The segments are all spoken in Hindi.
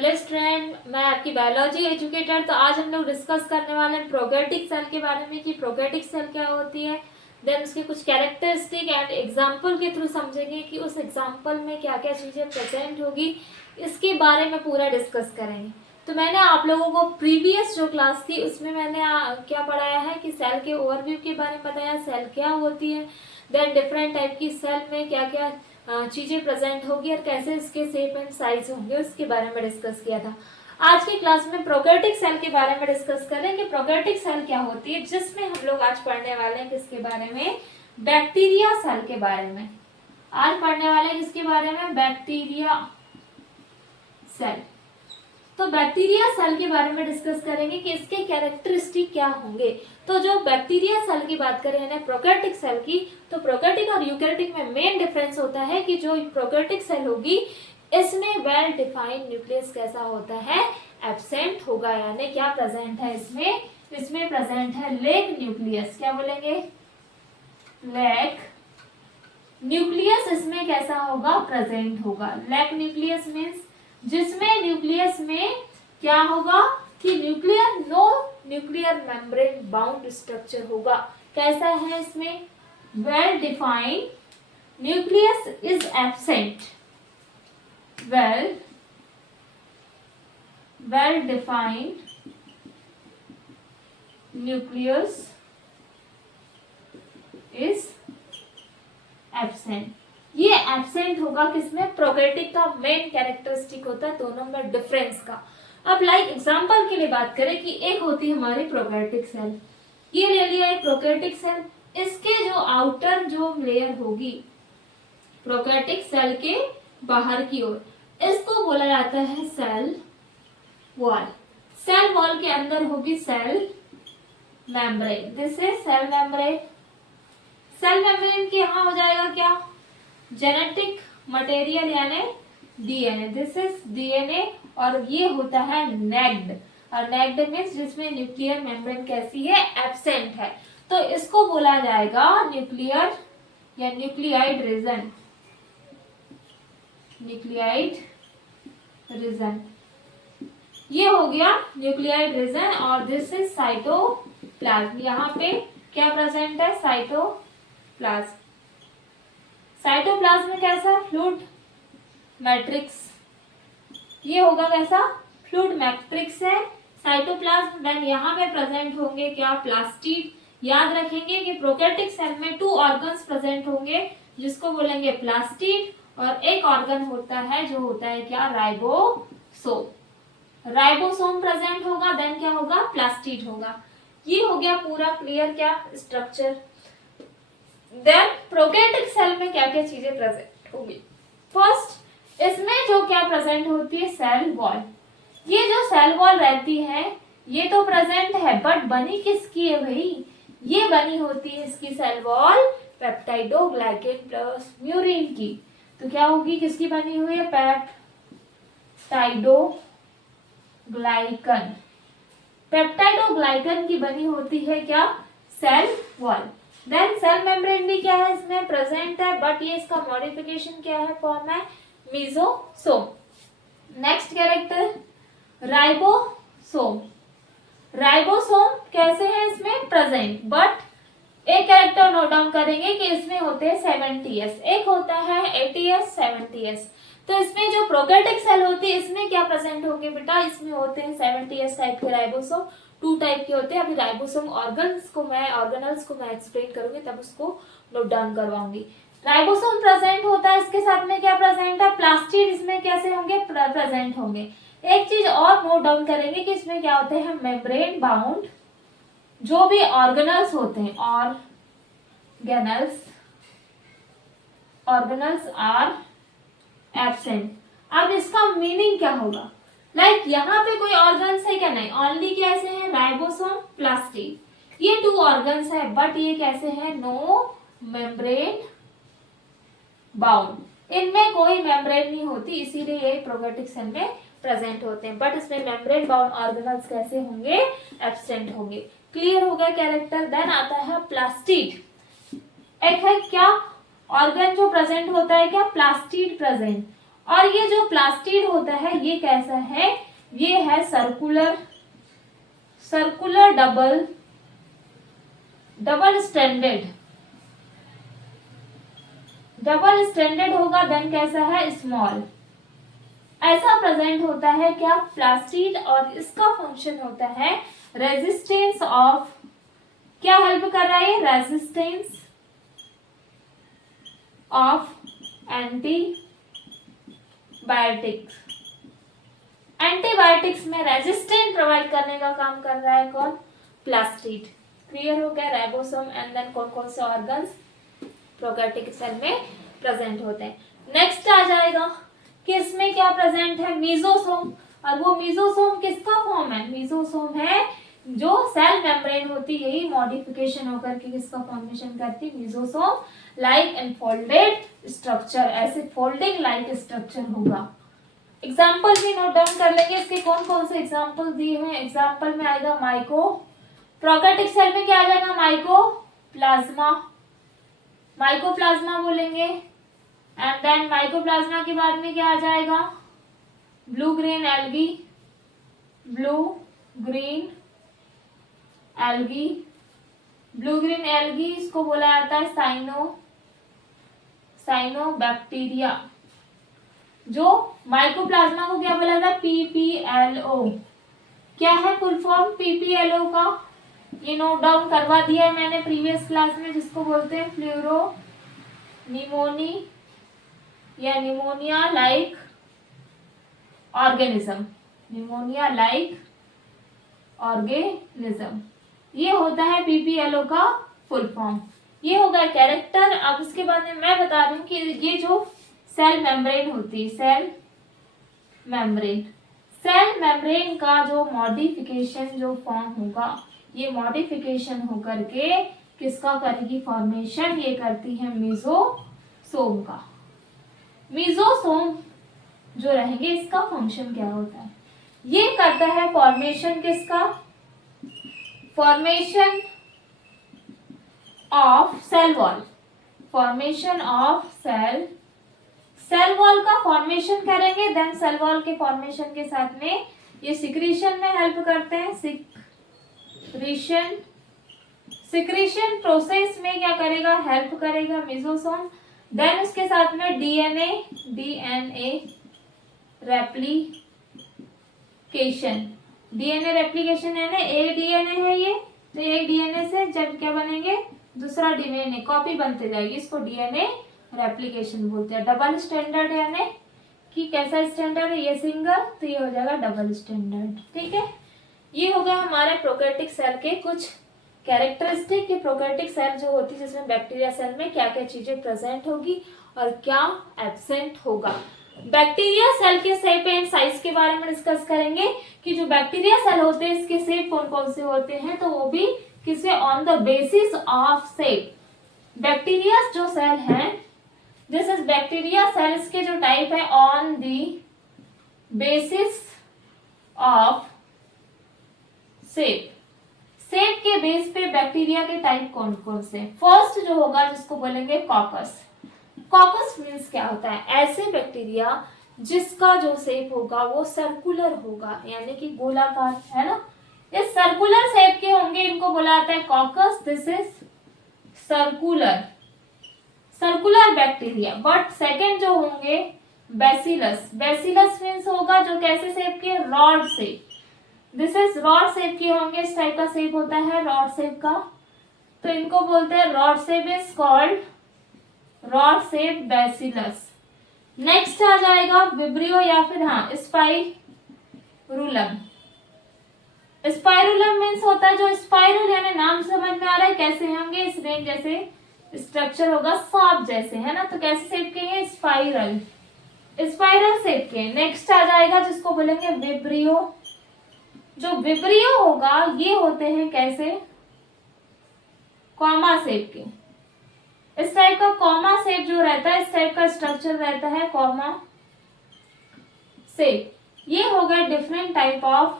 हेलो स्टूडेंट, मैं आपकी बायोलॉजी एजुकेटर। तो आज हम लोग डिस्कस करने वाले हैं प्रोकैरियोटिक सेल के बारे में कि प्रोकैरियोटिक सेल क्या होती है, देन उसके कुछ कैरेक्टरिस्टिक एंड एग्जांपल के थ्रू समझेंगे कि उस एग्जांपल में क्या क्या चीज़ें प्रेजेंट होगी, इसके बारे में पूरा डिस्कस करेंगे। तो मैंने आप लोगों को प्रीवियस जो क्लास थी उसमें मैंने क्या पढ़ाया है कि सेल के ओवरव्यू के बारे में बताया, सेल क्या होती है, देन डिफरेंट टाइप की सेल में क्या क्या चीज़ें प्रेजेंट होगी और कैसे इसके शेप एंड साइज होंगे उसके बारे में डिस्कस किया था। आज की क्लास में प्रोकैरियोटिक सेल के बारे में डिस्कस करेंगे। प्रोकैरियोटिक सेल क्या होती है, जिसमें हम लोग आज पढ़ने वाले हैं किसके बारे में, बैक्टीरिया सेल के बारे में। आज पढ़ने वाले हैं किसके बारे में, बैक्टीरिया सेल। तो बैक्टीरिया सेल के बारे में डिस्कस करेंगे कि इसके कैरेक्टरिस्टिक क्या होंगे। तो जो बैक्टीरिया सेल की बात करें ना प्रोकैरियोटिक सेल की, तो प्रोकैरियोटिक और यूकैरियोटिक में मेन डिफरेंस होता है कि जो प्रोकैरियोटिक सेल होगी इसमें वेल डिफाइंड न्यूक्लियस कैसा होता है, एब्सेंट होगा, यानी क्या प्रेजेंट है इसमें प्रेजेंट है लैक न्यूक्लियस। क्या बोलेंगे, लैक न्यूक्लियस इसमें कैसा होगा, प्रेजेंट होगा। लैक न्यूक्लियस मीन्स जिसमें न्यूक्लियस में क्या होगा कि no nuclear membrane bound structure होगा। कैसा है इसमें, well defined nucleus is absent, well defined nucleus is absent. ये एब्सेंट होगा किसमें, प्रोकैरियोटिक का मेन कैरेक्टरिस्टिक होता है दोनों में डिफरेंस का। अब लाइक एग्जांपल के लिए बात करें कि एक होती है हमारी प्रोकैरियोटिक सेल, ये ले लिया एक प्रोकैरियोटिक सेल, इसके जो आउटर जो लेयर होगी प्रोकैरियोटिक सेल के बाहर की ओर, इसको बोला जाता है सेल वॉल। सेल वॉल के अंदर होगी cell membrane, this is cell membrane. Cell membrane के यहाँ हो जाएगा क्या, जेनेटिक मटेरियल यानी डीएनए, दिस इज डीएनए, और ये होता है नेक्ड, और नेक्ड मीन्स जिसमें न्यूक्लियर मेम्ब्रेन कैसी है, एब्सेंट है, तो इसको बोला जाएगा न्यूक्लियर या न्यूक्लियाइड रीजन, न्यूक्लियाइड रीजन। ये हो गया न्यूक्लियाइड रीजन, और दिस इज साइटोप्लाज्म। यहाँ पे क्या प्रेजेंट है, साइटोप्लाज्म। साइटोप्लाज्म में कैसा, फ्लूइड मैट्रिक्स, ये होगा कैसा, फ्लूइड मैट्रिक्स है साइटोप्लाज्म। देन यहाँ पे प्रेजेंट होंगे क्या, प्लास्टिड। याद रखेंगे कि प्रोकैरियोटिक सेल में 2 ऑर्गन्स प्रेजेंट होंगे जिसको बोलेंगे प्लास्टिड, और एक ऑर्गन होता है जो होता है क्या, राइबोसोम। राइबोसोम प्रेजेंट होगा, देन क्या होगा, प्लास्टिड होगा। ये हो गया पूरा क्लियर क्या स्ट्रक्चर। देन प्रोकैरियोटिक सेल में क्या क्या चीजें प्रेजेंट होगी, फर्स्ट इसमें जो क्या प्रेजेंट होती है, सेल वॉल। ये जो सेल वॉल रहती है ये तो प्रेजेंट है, बट बनी किसकी है भाई, ये बनी होती है इसकी cell wall peptidoglycan plus murein की। तो क्या होगी, किसकी बनी हुई है, पेप्टाइडोग्लाइकन, पेप्टाइडोग्लाइकन की बनी होती है क्या, cell wall. Then cell membrane भी क्या है इसमें प्रेजेंट है, बट ये इसका मॉडिफिकेशन क्या है, फॉर्म है mesosome. Next character ribosome. Ribosome कैसे है इसमें प्रेजेंट, बट एक कैरेक्टर नोट डाउन करेंगे कि इसमें होते हैं 70s, एक होता है 80s 70s। तो इसमें जो प्रोकैरियोटिक सेल होती है इसमें क्या प्रेजेंट होंगे बेटा, इसमें होते हैं 70s टाइप के राइबोसोम। 2 टाइप के होते हैं, अभी राइबोसोम ऑर्गनल्स को मैं एक्सप्लेन करूंगी तब उसको नोट डाउन करवाऊंगी। राइबोसोम प्रेजेंट होता है, इसके साथ में क्या प्रेजेंट है, प्लास्टिड इसमें कैसे होंगे, प्रेजेंट होंगे। एक चीज और नोट डाउन करेंगे कि इसमें क्या होते हैं, मेम्ब्रेन बाउंड जो भी ऑर्गेनल्स होते हैं, ऑर्गेनल्स आर एब्सेंट। अब इसका मीनिंग क्या होगा, लाइक यहाँ पे कोई ऑर्गन्स है क्या, नहीं, ओनली कैसे है, राइबोसोम प्लास्टिड, ये 2 ऑर्गन्स है, बट ये कैसे है, नो मेम्ब्रेन बाउंड, इनमें कोई मेम्ब्रेन नहीं होती, इसीलिए ये प्रोकैरियोटिक सेल में प्रेजेंट होते हैं, बट इसमें मेम्ब्रेन बाउंड ऑर्गेनल्स कैसे होंगे, एब्सेंट होंगे। क्लियर हो गया कैरेक्टर। देन आता है प्लास्टिड, एक है क्या ऑर्गन जो प्रेजेंट होता है क्या, प्लास्टिड प्रेजेंट, और ये जो प्लास्टिड होता है ये कैसा है, ये है सर्कुलर डबल स्टैंडर्ड होगा। देन कैसा है, स्मॉल। ऐसा प्रेजेंट होता है क्या, प्लास्टिड, और इसका फंक्शन होता है रेजिस्टेंस ऑफ, क्या हेल्प कर रहा है, रेजिस्टेंस ऑफ एंटीबायोटिक्स में रेजिस्टेंट प्रोवाइड करने का काम कर रहा है कौन, प्लास्टिड। क्लियर हो गया। राइबोसोम एंड देन कौन कौन से ऑर्गन्स प्रोकैरियोटिक सेल में प्रेजेंट होते हैं। नेक्स्ट आ जाएगा कि इसमें क्या प्रेजेंट है, मीजोसोम। और वो मीजोसोम किसका फॉर्म है, मीजोसोम है जो सेल मेम्ब्रेन होती है, यही मॉडिफिकेशन होकर के किसका फॉर्मेशन करती है, मीजोसोम लाइक एनफोल्डेड स्ट्रक्चर, ऐसे फोल्डिंग लाइक स्ट्रक्चर होगा। एग्जाम्पल भी नोट डाउन कर लेंगे, इसके कौन कौन से एग्जाम्पल दिए हुए हैं। एग्जाम्पल में आएगा माइको, प्रोकैरियोटिक सेल में क्या आ जाएगा, माइकोप्लाज्मा बोलेंगे। एंड देन माइकोप्लाज्मा के बाद में क्या आ जाएगा, ब्लू ग्रीन एल्गी, इसको बोला जाता है साइनोबैक्टीरिया। जो माइकोप्लाज्मा को क्या बोला जाता है, PPLO। क्या है फुल फॉर्म PPLO का, ये नोट डाउन करवा दिया है मैंने प्रीवियस क्लास में, जिसको बोलते हैं फ्लूरोनिमोनी या निमोनिया लाइक ऑर्गेनिज्म, ये होता है PPLO का फुल फॉर्म। ये हो गया कैरेक्टर। अब इसके बाद में मैं बता रही हूँ कि ये जो सेल मेम्ब्रेन होती है, सेल मेम्ब्रेन का जो मॉडिफिकेशन जो फॉर्म होगा, ये मॉडिफिकेशन होकर के किसका करेगी फॉर्मेशन, ये करती है मीजोसोम का। मीजोसोम जो रहेंगे, इसका फंक्शन क्या होता है, ये करता है फॉर्मेशन किसका, formation of cell wall, cell wall का फॉर्मेशन करेंगे। देन सेल वॉल के फॉर्मेशन के साथ में ये सिक्रीशन में हेल्प करते हैं, सिक्रीशन प्रोसेस में क्या करेगा, हेल्प करेगा मीजोसोम। देन उसके साथ में डीएनए रेप्लिकेशन है ना, एक डीएनए है ये, तो एक डीएनए से जब क्या बनेंगे, दूसरा डीएनए कॉपी बनते जाएगी, इसको डीएनए रेप्लिकेशन बोलते हैं। डबल स्टैंडर्ड यानी कि कैसा स्टैंडर्ड है, ये सिंगल, तो ये हो जाएगा डबल स्टैंडर्ड। ठीक है, ये हो गया हमारे प्रोकैरियोटिक सेल के कुछ कैरेक्टरिस्टिक कि प्रोकैरियोटिक सेल जो होती है जिसमें बैक्टीरिया सेल में क्या क्या चीजें प्रेजेंट होगी और क्या एब्सेंट होगा। बैक्टीरिया सेल के शेप एंड साइज के बारे में डिस्कस करेंगे कि जो बैक्टीरिया सेल होते हैं इसके शेप कौन कौन से होते हैं, तो वो भी किसे, on the basis of shape. Bacteria जो सेल है, दिस इज बैक्टीरिया सेल, इसके जो टाइप है on the basis of shape के बेस पे बैक्टीरिया के टाइप कौन कौन से। फर्स्ट जो होगा जिसको बोलेंगे कॉकस मीन्स क्या होता है, ऐसे बैक्टीरिया जिसका जो शेप होगा वो सर्कुलर होगा, यानी कि गोलाकार, है ना, इस सर्कुलर शेप के होंगे, इनको बोला जाता है caucus. This is circular bacteria. But second जो होंगे बैसिलस मीन्स होगा जो कैसे शेप के, rod shape. This is rod shape के होंगे, इस टाइप का शेप होता है रॉड शेप का, तो इनको बोलते हैं rod shape, is called rod shape bacillus. Next आ जाएगा विब्रियो या फिर स्पाइरुलम मीन्स होता है जो स्पाइरल, यानी नाम समझ में आ रहा है कैसे होंगे, इस रेंज जैसे स्ट्रक्चर होगा, सांप जैसे, है ना, तो कैसे शेप के हैं, स्पाइरल शेप के। नेक्स्ट आ जाएगा जिसको बोलेंगे विब्रियो। जो विब्रियो होगा ये होते हैं कैसे, कॉमा शेप के, इस टाइप का कॉमा शेप जो रहता है, इस टाइप का स्ट्रक्चर रहता है कॉमा शेप। ये हो गए different type of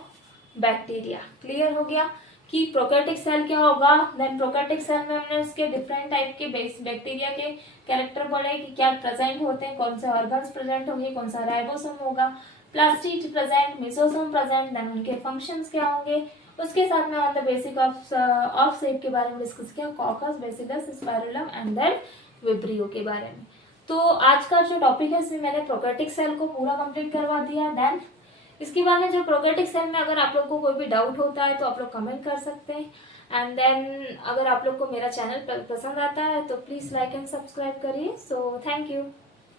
bacteria. Clear हो गया कि प्रोकैरियोटिक सेल क्या होगा। देन प्रोकैरियोटिक सेल में हमने उसके डिफरेंट टाइप के बैक्टीरिया के कैरेक्टर पढ़े कि क्या प्रेजेंट होते हैं, कौन से ऑर्गन्स प्रेजेंट होंगे, कौन सा राइबोसोम होगा, plastid present, mesosome present, then उनके फंक्शंस क्या होंगे। उसके साथ में on the basic of shape के बारे में डिस्कस किया, coccus, bacillus, spirillum and then vibrio के बारे में। तो आज का जो टॉपिक है इसमें मैंने प्रोकैरियोटिक सेल को पूरा कंप्लीट करवा दिया। देन इसके बाद में जो प्रोकैरियोटिक सेल में अगर आप लोग को कोई भी डाउट होता है तो आप लोग कमेंट कर सकते हैं। एंड देन अगर आप लोग को मेरा चैनल पसंद आता है तो प्लीज़ लाइक एंड सब्सक्राइब करिए। So thank you.